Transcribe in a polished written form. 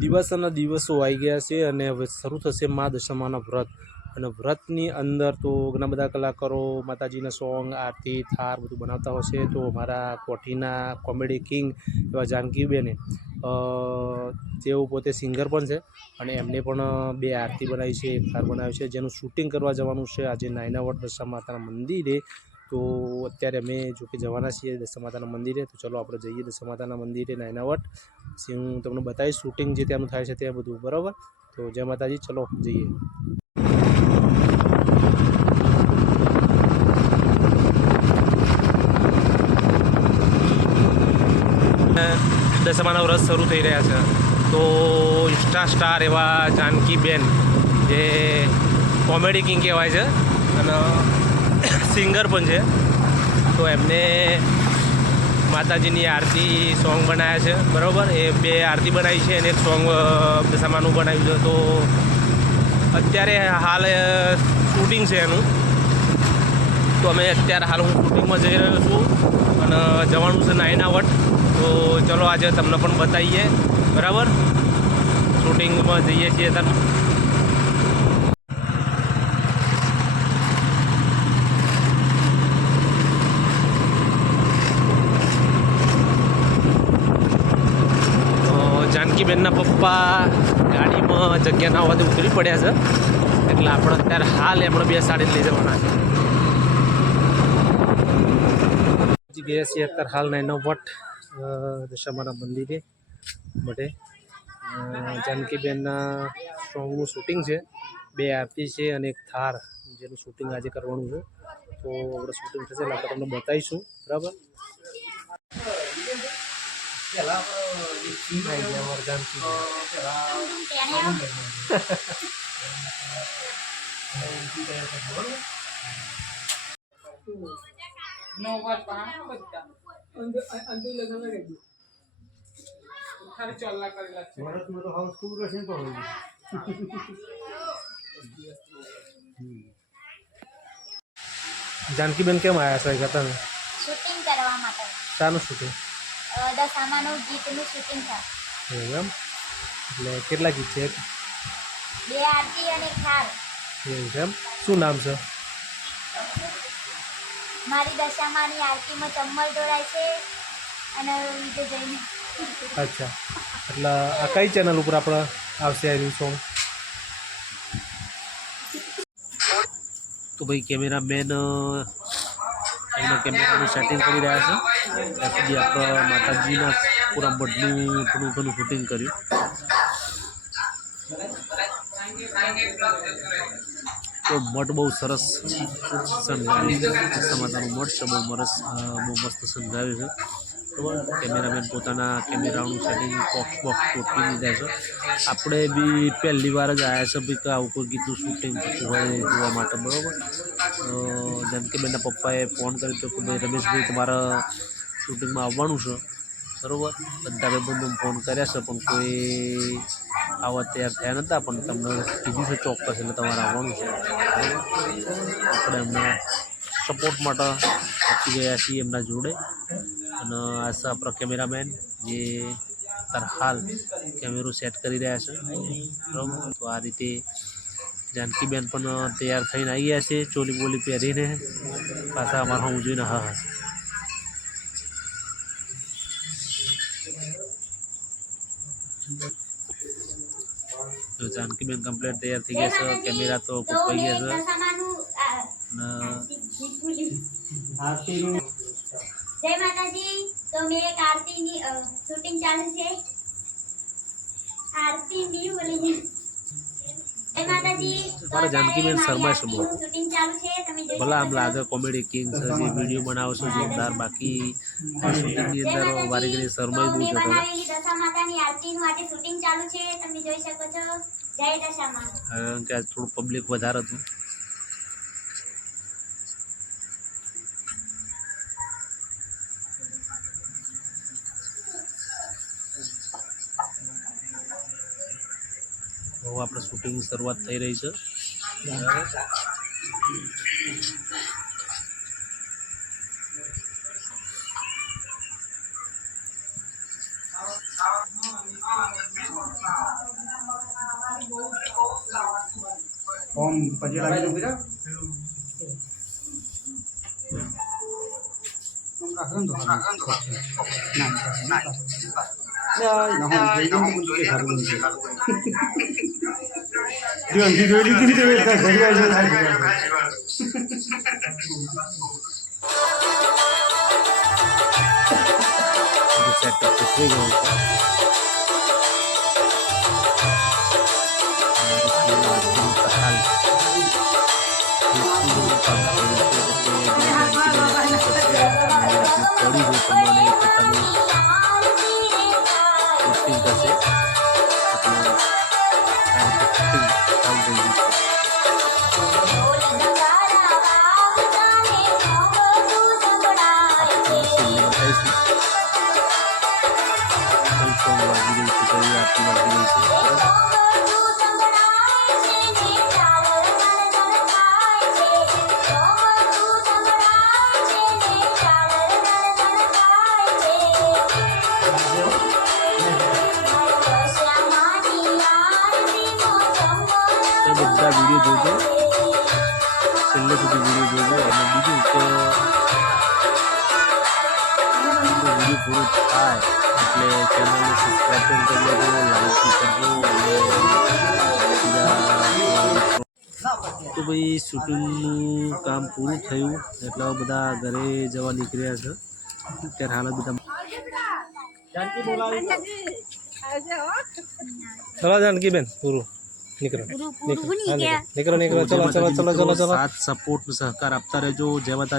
દિવસના દિવસો આવી ગયા છે અને હવે શરૂ થશે મા દશામાના વ્રત અને વ્રતની અંદર તો ઘણા બધા કલાકારો માતાજીના સોંગ આરતી થાર બધું બનાવતા હશે તો મારા કોઠીના કોમેડી કિંગ એવા જાનકીબેને તેઓ પોતે સિંગર પણ છે અને એમને પણ 2 આરતી બનાવી છે, એક થાર બનાવ્યો છે જેનું શૂટિંગ કરવા જવાનું છે આજે નાયનાવડ દશા માતાના મંદિરે। તો અત્યારે અમે જો કે જવાના છીએ દશા માતાના મંદિરે, તો ચલો આપણે જઈએ દશા માતાના મંદિરે નાયનાવડ। પછી હું તમને બતાવીશ શૂટિંગ જે ત્યાંનું થાય છે તે બધું, બરાબર? તો જય માતાજી, ચલો જઈએ। દશામાના વ્રત શરૂ થઈ રહ્યા છે તો ઇન્સ્ટા સ્ટાર એવા જાનકીબેન જે કોમેડી કિંગ કહેવાય છે અને સિંગર પણ છે, તો એમને માતાજીની આરતી સોંગ બનાવ્યા છે, બરાબર? એ 2 આરતી બનાવી છે અને એક સોંગ દશામાનું બનાવ્યું છે। તો અત્યારે હાલ શૂટિંગ છે એનું, તો અમે અત્યારે હાલ હું શૂટિંગમાં જઈ રહ્યો છું અને જવાનું છે નાયનાવડ। તો ચલો આજે તમને પણ બતાવીએ, બરાબર? શૂટિંગમાં જઈએ છીએ તમે। જાનકીબેનના પપ્પા ગાડીમાં જગ્યા ના હોવાથી ઉતરી પડ્યા છે, એટલે આપણે અત્યારે હાલ એમણે બેસાડીને લઈ જવાના છે। ગયા છીએ અત્યારે હાલ નાયનાવડ દશામાના મંદિરે માટે જાનકીબેનના સોંગનું શૂટિંગ છે, 2 આરતી છે અને એક થાર જેનું શૂટિંગ આજે કરવાનું છે। તો આપણે શૂટિંગ થશે એટલે આપણે તમને બતાવીશું, બરાબર? જાનકીબેન કેમ આવ્યા છે? તમે શૂટિંગ કરવા માટે। શાનું શૂટિંગ? દશામાનું ગીતનું શૂટિંગ થાય। એમ? એટલે કેટલા ગીત છે? 2 આરતી અને એક થાર। એવું છે એમ? શું નામ છે? મારી દશામાની આરતીમાં ચંબલ દોડાય છે અને વિજય જઈને। અચ્છા, એટલે આ કઈ ચેનલ ઉપર આપણે આવશે એનું સોંગ? તો ભાઈ કેમેરામેન એમના કેમેરાનું સેટિંગ કરી રહ્યા છે, ત્યાં સુધી આપણે માતાજીના પૂરા મઢનું થોડું ઘણું શૂટિંગ કર્યું। તો મઠ બહુ સરસ શણગાર્યું છે, દશા માતાનું મઠ છે, બહુ મસ્ત શણગાર્યું છે, બરાબર? કેમેરામેન પોતાના કેમેરાનું સેટિંગ બોક્સ ગોઠવી દીધા છે। આપણે બી પહેલી વાર જ આવ્યા છે ભાઈ કે આવું કોઈ ગીતનું શૂટિંગ થતું હોય જોવા માટે, બરાબર? જાનકીબેનના પપ્પાએ ફોન કર્યો હતો કે ભાઈ રમેશભાઈ તમારા શૂટિંગમાં આવવાનું છે, બરાબર? બધા ભાઈબંધો ફોન કર્યા છે પણ કોઈ આવવા તૈયાર થયા નહોતા, પણ તમને કીધું છે ચોક્કસ એટલે તમારે આવવાનું છે, બરાબર? આપણે એમને સપોર્ટ માટે પહોંચી ગયા છીએ એમના જોડે અને આ છે આપણા કેમેરામેન જે હાલ કેમેરો સેટ કરી રહ્યા છે, બરાબર? તો આ રીતે જાનકીબેન પણ તૈયાર થઈને આવી ગયા છે, ચોલી બોલી પહેરીને પાછા અમારા હું જોઈને હા તો જાનકીબેન કમ્પ્લીટ તૈયાર થઈ ગયા છે, કેમેરા તો કપાઈ ગયા છે અને જય માતાજી। તો મેં એક આરતીની શૂટિંગ ચાલુ છે, આરતી ની બોલી। જય માતાજી। મારા જાનકીબેન શર્મા છે બહુ, શૂટિંગ ચાલુ છે, તમે જોઈ ભલે આમ લાગે કોમેડી કિંગ છે, જે વિડીયો બનાવો છો જોરદાર, બાકી શૂટિંગની અંદર વારી ઘડી શર્માઈ બહુ જતો હતો। દશા માતાની આરતીનું આજે શૂટિંગ ચાલુ છે, તમે જોઈ શકો છો। જય દશામાં। કારણ કે આજ થોડું પબ્લિક વધારે હતું। હવે આપણે શૂટિંગની શરૂઆત થઈ રહી છે। આમ પછી લાગી દઉં બીજા સેટઅપ થઈ ગયું છે. પડી ગયું પ્રમાણે પોતાનું પોસ્ટિંગ કરશે એટલે કામ થઈ ગયું છે. બધા વિડીયો જોજો, છેલ્લે સુધી વિડીયો જોજો. અને બીજું કે વિડીયો પૂરો થાય એટલે ચેનલને સબસ્ક્રાઈબ પણ કરી લેજો, લાઈક કરજો. તો ભાઈ શૂટિંગનું કામ પૂરું થયું એટલે બધા ઘરે જવા નીકળ્યા છે. અત્યારે હાલ બધા चलो जानकी बेन पूरू निकलो પૂરું પૂરું નહીં ગયા. निकलो निकलो चलो चलो चलो चलो चलो સાથ સપોર્ટ સહકાર આપતા રહેજો. જય માતા.